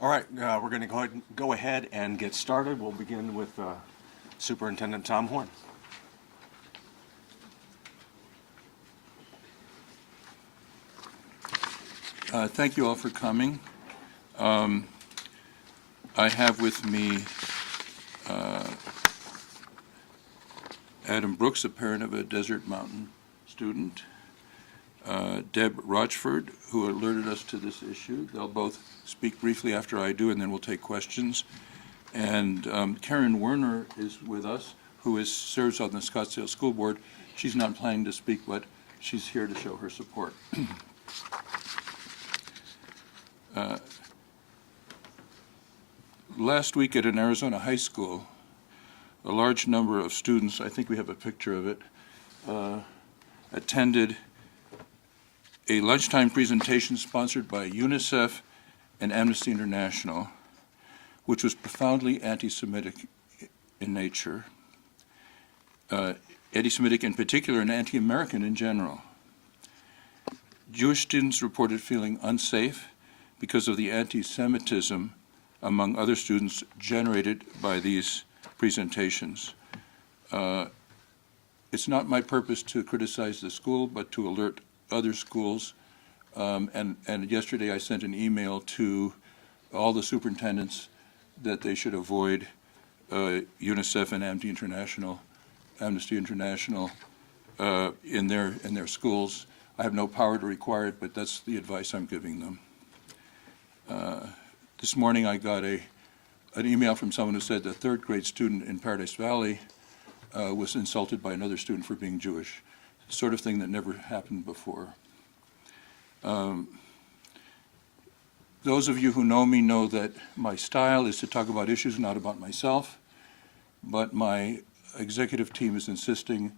All right, we're going to go ahead and get started. We'll begin with Superintendent Tom Horne. Thank you all for coming. I have with me Adam Brooks, a parent of a Desert Mountain student, Deb Rochford, who alerted us to this issue. They'll both speak briefly after I do, and then we'll take questions. And Karen Werner is with us, who serves on the Scottsdale School Board. She's not planning to speak, but she's here to show her support. Last week at an Arizona high school, a large number of students, I think we have a picture of it, attended a lunchtime presentation sponsored by UNICEF and Amnesty International, which was profoundly anti-Semitic in nature, anti-Semitic in particular and anti-American in general. Jewish students reported feeling unsafe because of the anti-Semitism among other students generated by these presentations. It's not my purpose to criticize the school, but to alert other schools. And yesterday I sent an email to all the superintendents that they should avoid UNICEF and Amnesty International in their schools. I have no power to require it, but that's the advice I'm giving them. This morning I got an email from someone who said the third grade student in Paradise Valley was insulted by another student for being Jewish. Sort of thing that never happened before. Those of you who know me know that my style is to talk about issues not about myself, but my executive team is insisting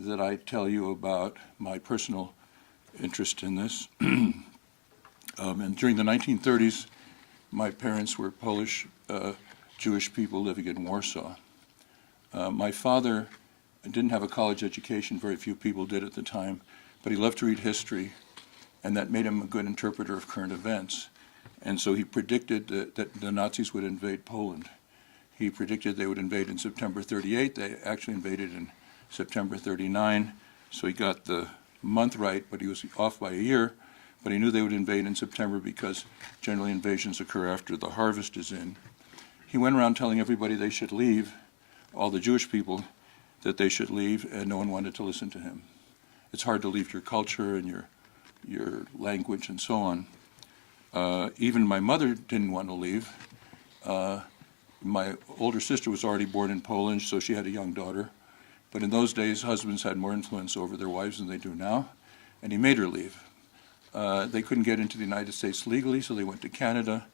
that I tell you about my personal interest in this. And during the 1930s, my parents were Polish Jewish people living in Warsaw. My father didn't have a college education, very few people did at the time, but he loved to read history, and that made him a good interpreter of current events. And so he predicted that the Nazis would invade Poland. He predicted they would invade in September 38. They actually invaded in September 39, so he got the month right, but he was off by a year. But he knew they would invade in September because generally invasions occur after the harvest is in. He went around telling everybody they should leave, all the Jewish people, that they should leave, and no one wanted to listen to him. It's hard to leave your culture and your language and so on. Even my mother didn't want to leave. My older sister was already born in Poland, so she had a young daughter. But in those days, husbands had more influence over their wives than they do now, and he made her leave. They couldn't get into the United States legally, so they went to Canada,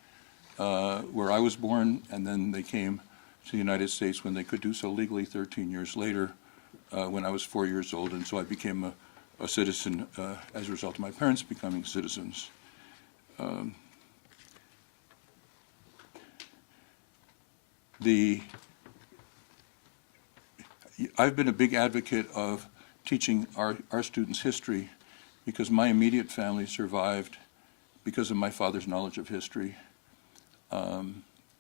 where I was born, and then they came to the United States when they could do so legally 13 years later, when I was 4 years old, and so I became a citizen as a result of my parents becoming citizens. I've been a big advocate of teaching our students history because my immediate family survived because of my father's knowledge of history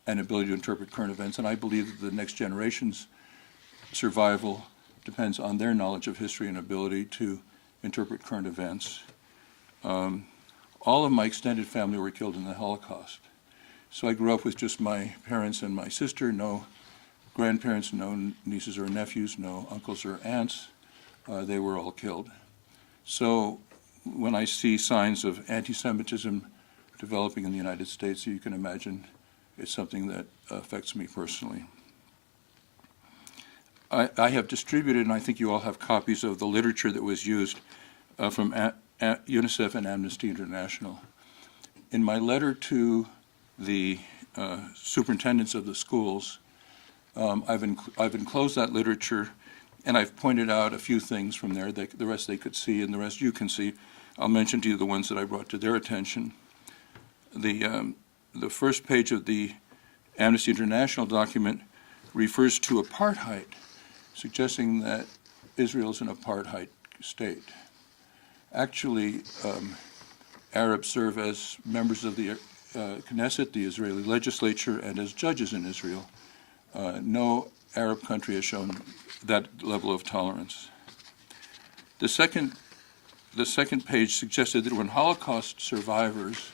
and ability to interpret current events, and I believe that the next generation's survival depends on their knowledge of history and ability to interpret current events. All of my extended family were killed in the Holocaust. So I grew up with just my parents and my sister, no grandparents, no nieces or nephews, no uncles or aunts. They were all killed. So when I see signs of anti-Semitism developing in the United States, you can imagine it's something that affects me personally. I have distributed, and I think you all have copies of the literature that was used from UNICEF and Amnesty International. In my letter to the superintendents of the schools, I've enclosed that literature, and I've pointed out a few things from there. The rest they could see, and the rest you can see. I'll mention to you the ones that I brought to their attention. The first page of the Amnesty International document refers to apartheid, suggesting that Israel is an apartheid state. Actually, Arabs serve as members of the Knesset, the Israeli legislature, and as judges in Israel. No Arab country has shown that level of tolerance. The second page suggested that when Holocaust survivors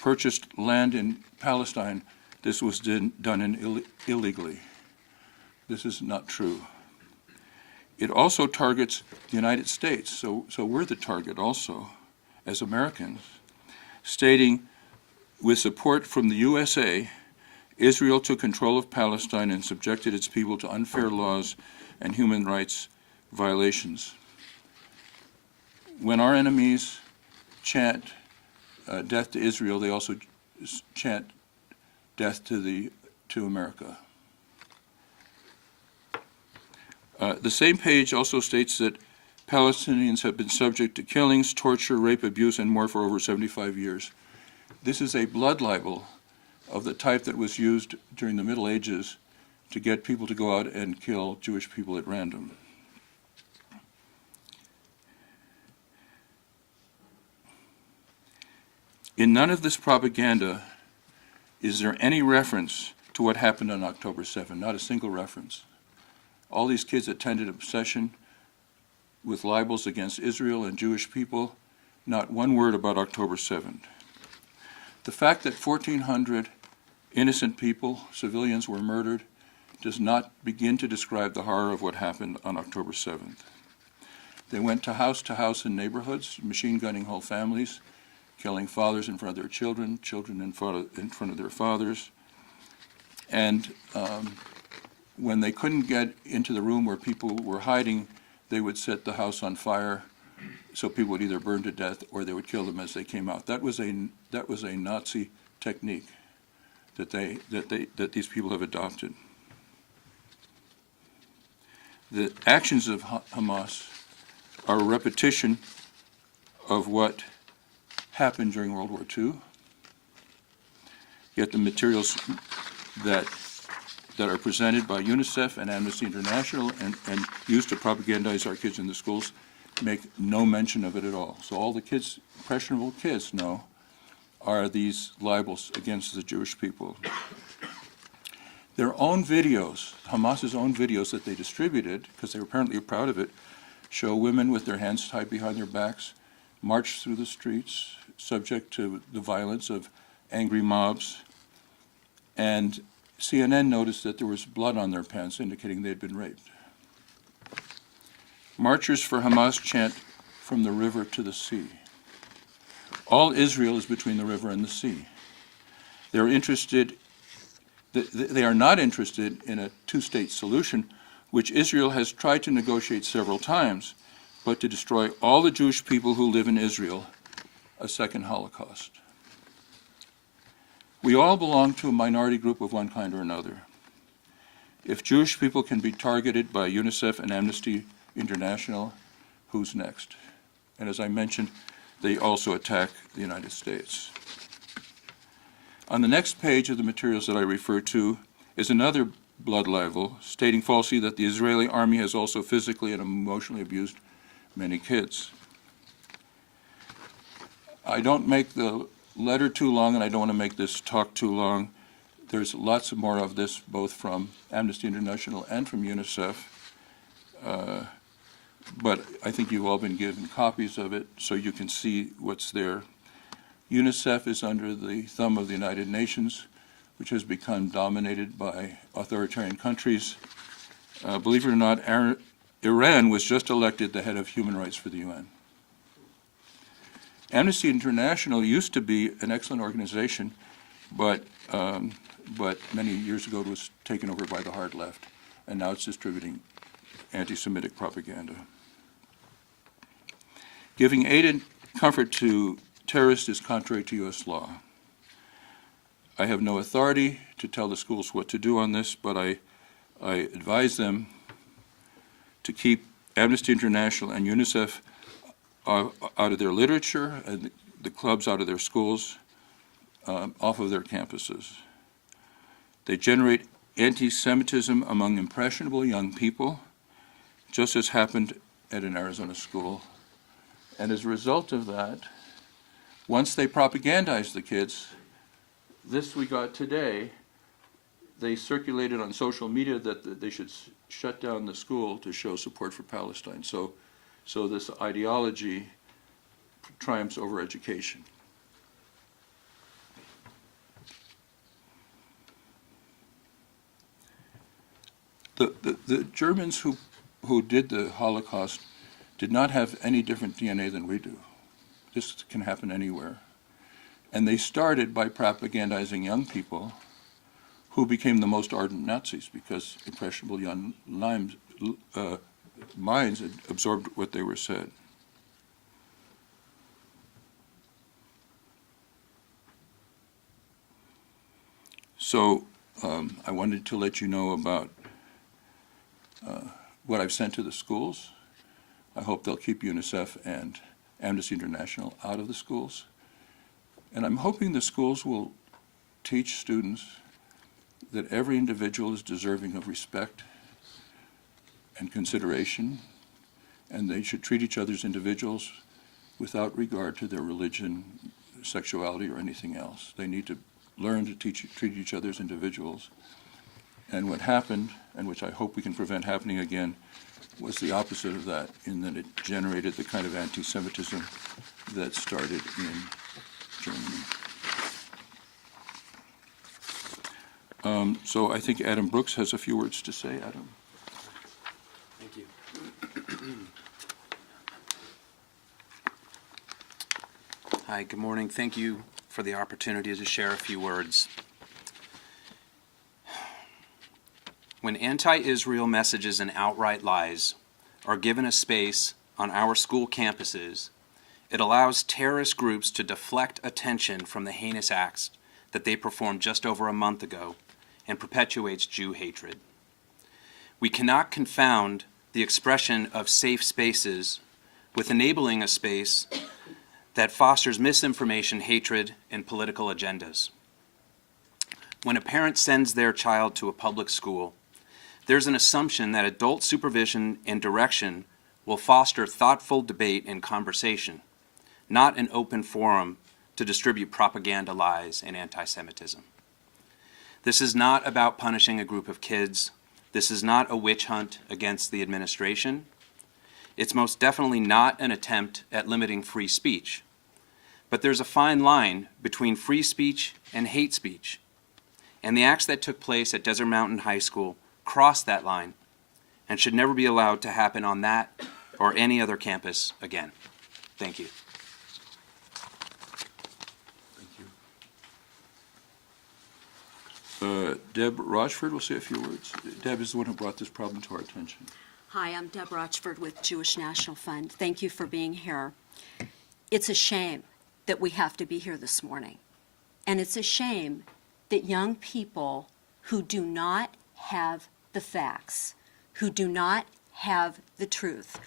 purchased land in Palestine, this was done illegally. This is not true. It also targets the United States, so we're the target also, as Americans, stating, with support from the USA, Israel took control of Palestine and subjected its people to unfair laws and human rights violations. When our enemies chant death to Israel, they also chant death to America. The same page also states that Palestinians have been subject to killings, torture, rape, abuse, and more for over 75 years. This is a blood libel of the type that was used during the Middle Ages to get people to go out and kill Jewish people at random. In none of this propaganda is there any reference to what happened on October 7th, not a single reference. All these kids attended a session with libels against Israel and Jewish people, not one word about October 7th. The fact that 1,400 innocent people, civilians, were murdered does not begin to describe the horror of what happened on October 7th. They went to house in neighborhoods, machine gunning whole families, killing fathers in front of their children, children in front of their fathers. And when they couldn't get into the room where people were hiding, they would set the house on fire so people would either burn to death or they would kill them as they came out. That was a Nazi technique that these people have adopted. The actions of Hamas are a repetition of what happened during World War II. Yet the materials that are presented by UNICEF and Amnesty International and used to propagandize our kids in the schools make no mention of it at all. So all the kids, impressionable kids, know are these libels against the Jewish people. Their own videos, Hamas's own videos that they distributed, because they were apparently proud of it, show women with their hands tied behind their backs, march through the streets, subject to the violence of angry mobs. And CNN noticed that there was blood on their pants, indicating they had been raped. Marchers for Hamas chant, "From the river to the sea." All Israel is between the river and the sea. They are not interested in a two-state solution, which Israel has tried to negotiate several times, but to destroy all the Jewish people who live in Israel, a second Holocaust. We all belong to a minority group of one kind or another. If Jewish people can be targeted by UNICEF and Amnesty International, who's next? And as I mentioned, they also attack the United States. On the next page of the materials that I refer to is another blood libel stating falsely that the Israeli army has also physically and emotionally abused many kids. I don't make the letter too long, and I don't want to make this talk too long. There's lots more of this, both from Amnesty International and from UNICEF. But I think you've all been given copies of it, so you can see what's there. UNICEF is under the thumb of the United Nations, which has become dominated by authoritarian countries. Believe it or not, Iran was just elected the head of human rights for the UN. Amnesty International used to be an excellent organization, but many years ago it was taken over by the hard left, and now it's distributing anti-Semitic propaganda. Giving aid and comfort to terrorists is contrary to U.S. law. I have no authority to tell the schools what to do on this, but I advise them to keep Amnesty International and UNICEF out of their literature and the clubs out of their schools, off of their campuses. They generate anti-Semitism among impressionable young people, just as happened at an Arizona school. And as a result of that, once they propagandize the kids, this we got today, they circulated on social media that they should shut down the school to show support for Palestine. So this ideology triumphs over education. The Germans who did the Holocaust did not have any different DNA than we do. This can happen anywhere. And they started by propagandizing young people who became the most ardent Nazis because impressionable young minds had absorbed what they were said. So I wanted to let you know about what I've sent to the schools. I hope they'll keep UNICEF and Amnesty International out of the schools. And I'm hoping the schools will teach students that every individual is deserving of respect and consideration, and they should treat each other as individuals without regard to their religion, sexuality, or anything else. They need to learn to treat each other as individuals. And what happened, and which I hope we can prevent happening again, was the opposite of that, in that it generated the kind of anti-Semitism that started in Germany. So I think Adam Brooks has a few words to say. Adam. Thank you. Hi, good morning. Thank you for the opportunity to share a few words. When anti-Israel messages and outright lies are given a space on our school campuses, it allows terrorist groups to deflect attention from the heinous acts that they performed just over a month ago and perpetuates Jew hatred. We cannot confound the expression of safe spaces with enabling a space that fosters misinformation, hatred, and political agendas. When a parent sends their child to a public school, there's an assumption that adult supervision and direction will foster thoughtful debate and conversation, not an open forum to distribute propaganda, lies, and anti-Semitism. This is not about punishing a group of kids. This is not a witch hunt against the administration. It's most definitely not an attempt at limiting free speech. But there's a fine line between free speech and hate speech. And the acts that took place at Desert Mountain High School crossed that line and should never be allowed to happen on that or any other campus again. Thank you. Deb Rochford will say a few words. Deb is the one who brought this problem to our attention. Hi, I'm Deb Rochford with Jewish National Fund. Thank you for being here. It's a shame that we have to be here this morning. And it's a shame that young people who do not have the facts, who do not have the truth,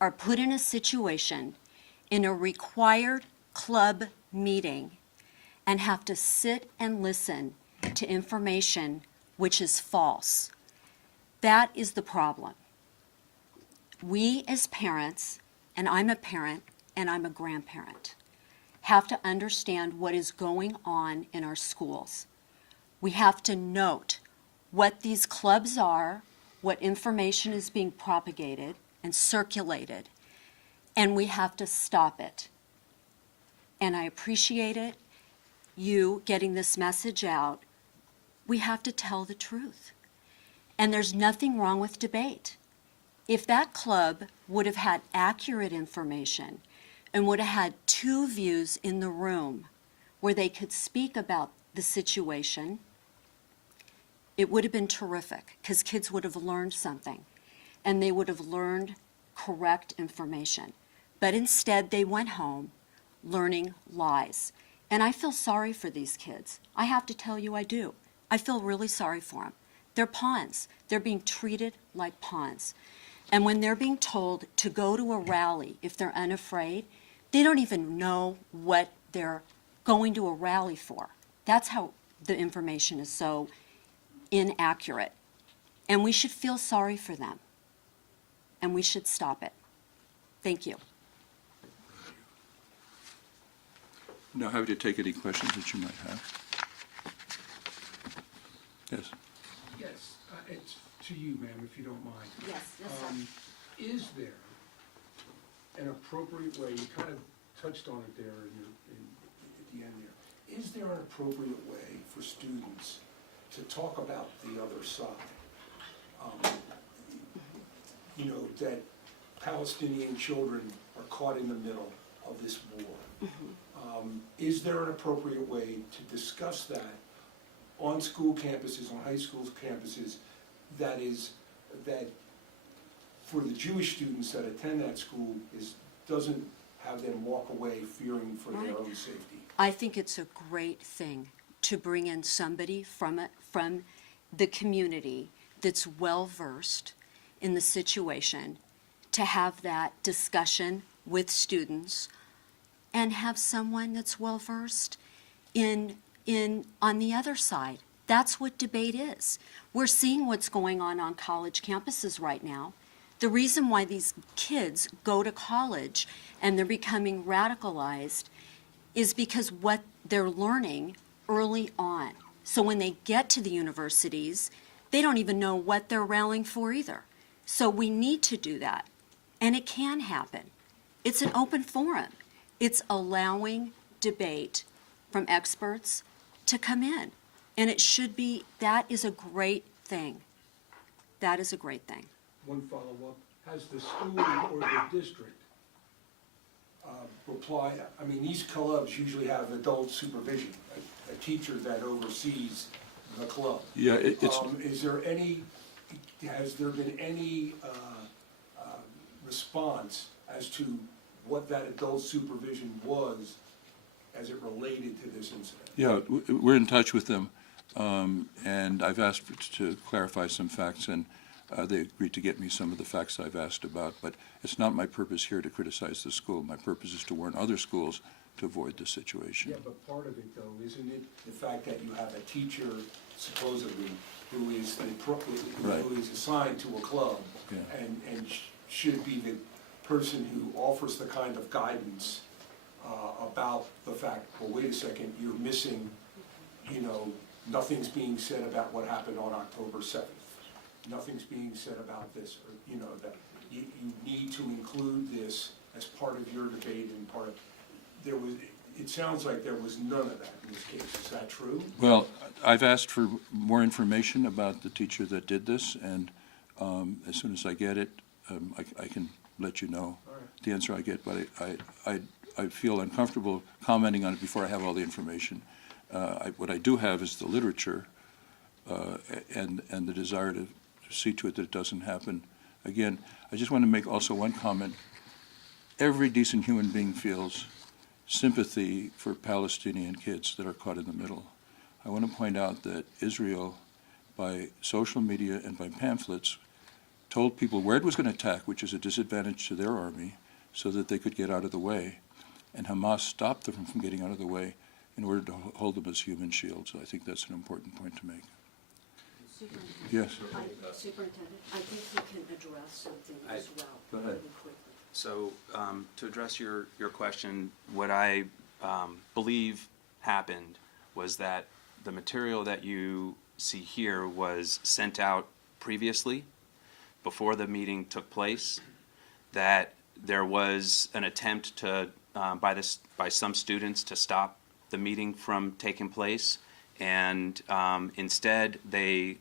are put in a situation in a required club meeting and have to sit and listen to information which is false. That is the problem. We as parents, and I'm a parent and I'm a grandparent, have to understand what is going on in our schools. We have to note what these clubs are, what information is being propagated and circulated, and we have to stop it. And I appreciate it, you getting this message out. We have to tell the truth. And there's nothing wrong with debate. If that club would have had accurate information and would have had two views in the room where they could speak about the situation, it would have been terrific because kids would have learned something. and they would have learned correct information. But instead, they went home learning lies. And I feel sorry for these kids. I have to tell you, I do. I feel really sorry for them. They're pawns. They're being treated like pawns. And when they're being told to go to a rally if they're unafraid, they don't even know what they're going to a rally for. That's how the information is so inaccurate. And we should feel sorry for them. And we should stop it. Thank you. Now, happy to take any questions that you might have. Yes. Yes, it's to you, ma'am, if you don't mind. Yes, Is there an appropriate way, you kind of touched on it there at the end there, is there an appropriate way for students to talk about the other side? You know, that Palestinian children are caught in the middle of this war. Is there an appropriate way to discuss that on school campuses, on high school campuses, that for the Jewish students that attend that school doesn't have them walk away fearing for their own safety? I think it's a great thing to bring in somebody from the community that's well-versed in the situation, to have that discussion with students, and have someone that's well-versed on the other side. That's what debate is. We're seeing what's going on college campuses right now. The reason why these kids go to college and they're becoming radicalized is because what they're learning early on. So when they get to the universities, they don't even know what they're rallying for either. So we need to do that, and it can happen. It's an open forum. It's allowing debate from experts to come in, and it should be. That is a great thing. That is a great thing. One follow-up, has the school or the district reply? I mean, these clubs usually have adult supervision, a teacher that oversees the club. Yeah, it's, Has there been any response as to what that adult supervision was as it related to this incident? yeah, we're in touch with them, and I've asked to clarify some facts, and they agreed to get me some of the facts I've asked about, but it's not my purpose here to criticize the school. My purpose is to warn other schools to avoid this situation. Yeah, but part of it, though, isn't it the fact that you have a teacher, supposedly, who is Right. who is assigned to a club, Yeah. and should be the person who offers the kind of guidance about the fact, well, wait a second, you're missing, you know, nothing's being said about what happened on October 7th. Nothing's being said about this, or, you know, that you need to include this as part of your debate and part of, it sounds like there was none of that in this case. Is that true? Well, I've asked for more information about the teacher that did this, and as soon as I get it, I can let you know the answer I get, but I feel uncomfortable commenting on it before I have all the information. What I do have is the literature and the desire to see to it that it doesn't happen again. I just want to make also one comment. Every decent human being feels sympathy for Palestinian kids that are caught in the middle. I want to point out that Israel, by social media and by pamphlets, told people where it was going to attack, which is a disadvantage to their army, so that they could get out of the way. And Hamas stopped them from getting out of the way in order to hold them as human shields. I think that's an important point to make. Superintendent. Yes. Superintendent, I think you can address something as well. Go ahead. Really quickly. So, to address your question, what I believe happened was that the material that you see here was sent out previously, before the meeting took place, that there was an attempt to, by some students, to stop the meeting from taking place, and instead they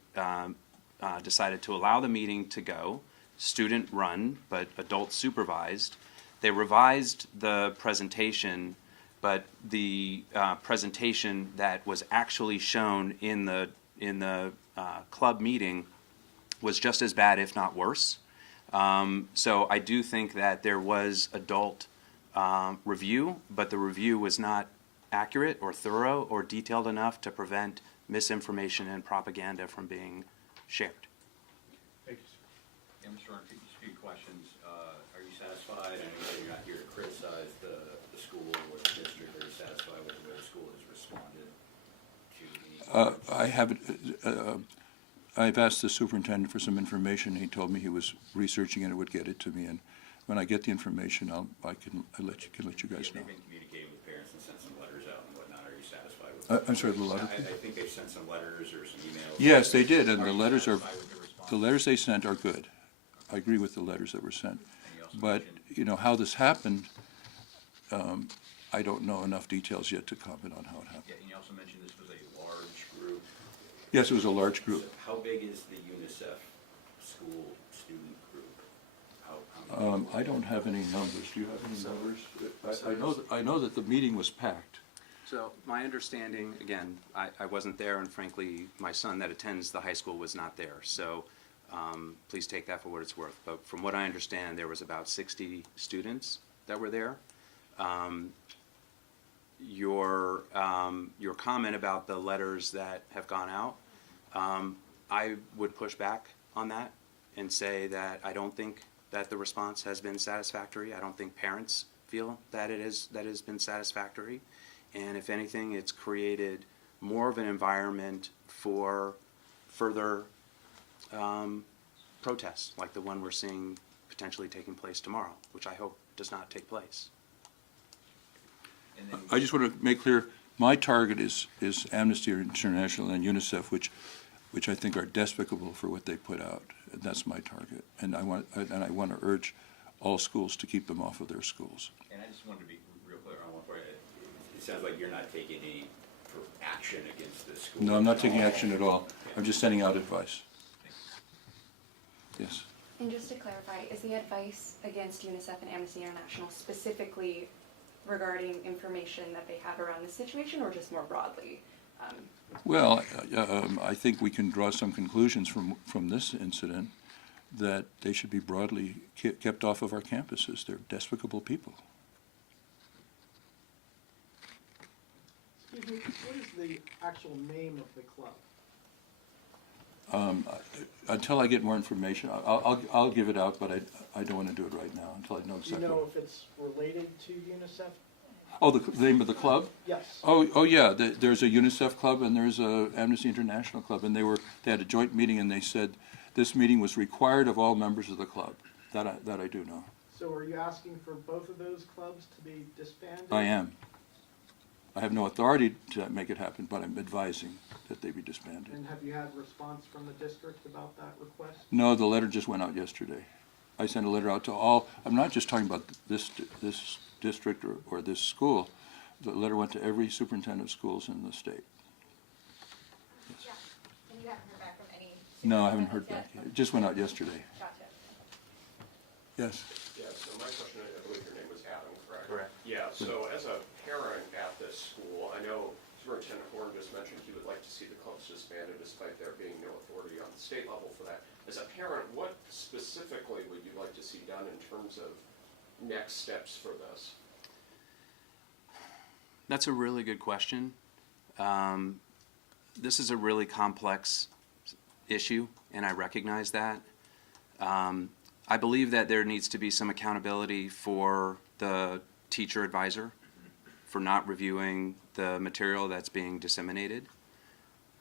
decided to allow the meeting to go, student run, but adult supervised. They revised the presentation, but the presentation that was actually shown in the club meeting was just as bad, if not worse. So I do think that there was adult review, but the review was not accurate or thorough or detailed enough to prevent misinformation and propaganda from being shared. Thank you, sir. Mr. Horne, just a few questions. Are you satisfied? I know you're not here to criticize the school or the district. Are you satisfied with the way the school has responded to the... I haven't, I've asked the superintendent for some information. He told me he was researching it and would get it to me. And when I get the information, I'll let you guys know. They've been communicating with parents and sent some letters out and whatnot. Are you satisfied with that? I'm sorry, the letter? I think they've sent some letters or some emails. Yes, they did, and Are the you letters are, satisfied with the response? the letters they sent are good. I agree with the letters that were sent. And you also But, mentioned- you know, how this happened, I don't know enough details yet to comment on how it happened. Yeah, and you also mentioned this was a large group. Yes, it was a large group. So how big is the UNICEF school student group? How I don't have any numbers. Do you have any numbers? I know that the meeting was packed. So my understanding, again, I wasn't there, and frankly, my son that attends the high school was not there. So please take that for what it's worth. But from what I understand, there was about 60 students that were there. Your comment about the letters that have gone out, I would push back on that and say that I don't think that the response has been satisfactory. I don't think parents feel that it has been satisfactory. And if anything, it's created more of an environment for further protests, like the one we're seeing potentially taking place tomorrow, which I hope does not take place. And then I just want to make clear, my target is Amnesty International and UNICEF, which I think are despicable for what they put out. And that's my target. And I want to urge all schools to keep them off of their schools. And I just wanted to be real clear on one point. It sounds like you're not taking any action against the school. No, I'm not taking action at all. I'm just sending out advice. Yes. And just to clarify, is the advice against UNICEF and Amnesty International specifically regarding information that they have around this situation, or just more broadly? Well, I think we can draw some conclusions from this incident that they should be broadly kept off of our campuses. They're despicable people. Excuse me, what is the actual name of the club? Until I get more information, I'll give it out, but I don't want to do it right now until I know Do you exactly. know if it's related to UNICEF? Oh, the name of the club? Yes. Oh yeah. There's a UNICEF club and there's a Amnesty International club, and they had a joint meeting, and they said this meeting was required of all members of the club. That I do know. So are you asking for both of those clubs to be disbanded? I am. I have no authority to make it happen, but I'm advising that they be disbanded. And have you had response from the district about that request? No, the letter just went out yesterday. I sent a letter out to all. I'm not just talking about this district or this school. The letter went to every superintendent of schools in the state. Yeah, and you haven't heard back from any? No, I haven't heard superintendents back yet. It just went out yesterday. Gotcha. Yes. Yeah, so my question, I believe your name was Adam, correct? Correct. Yeah, so as a parent at this school, I know Superintendent Horne just mentioned he would like to see the clubs disbanded despite there being no authority on the state level for that. As a parent, what specifically would you like to see done in terms of next steps for this? That's a really good question. This is a really complex issue, and I recognize that. I believe that there needs to be some accountability for the teacher advisor for not reviewing the material that's being disseminated.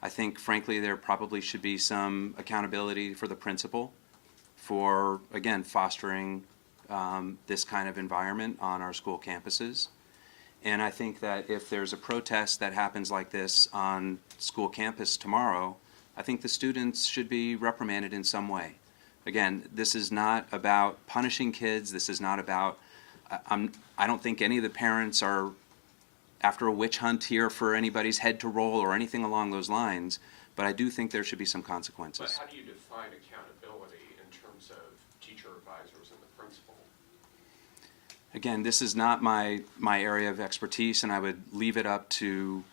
I think, frankly, there probably should be some accountability for the principal for, again, fostering this kind of environment on our school campuses. And I think that if there's a protest that happens like this on school campus tomorrow, I think the students should be reprimanded in some way. Again, this is not about punishing kids. This is not about, I don't think any of the parents are after a witch hunt here for anybody's head to roll or anything along those lines, but I do think there should be some consequences. But how do you define accountability in terms of teacher advisors and the principal? Again, this is not my area of expertise, and I would leave it up to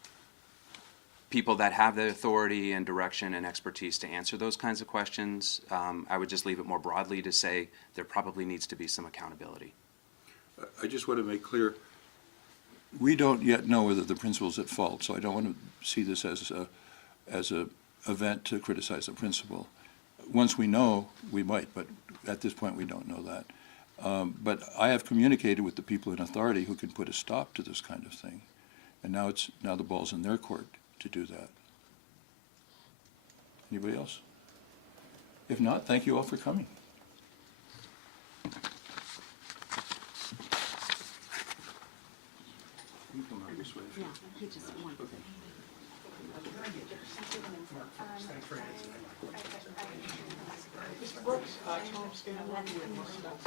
people that have the authority and direction and expertise to answer those kinds of questions. I would just leave it more broadly to say there probably needs to be some accountability. I just want to make clear, we don't yet know whether the principal's at fault, so I don't want to see this as a event to criticize the principal. Once we know, we might, but at this point, we don't know that. But I have communicated with the people in authority who can put a stop to this kind of thing, and now the ball's in their court to do that. Anybody else? If not, thank you all for coming. You come out this way. Yeah, he just wanted it. Tom, stand up.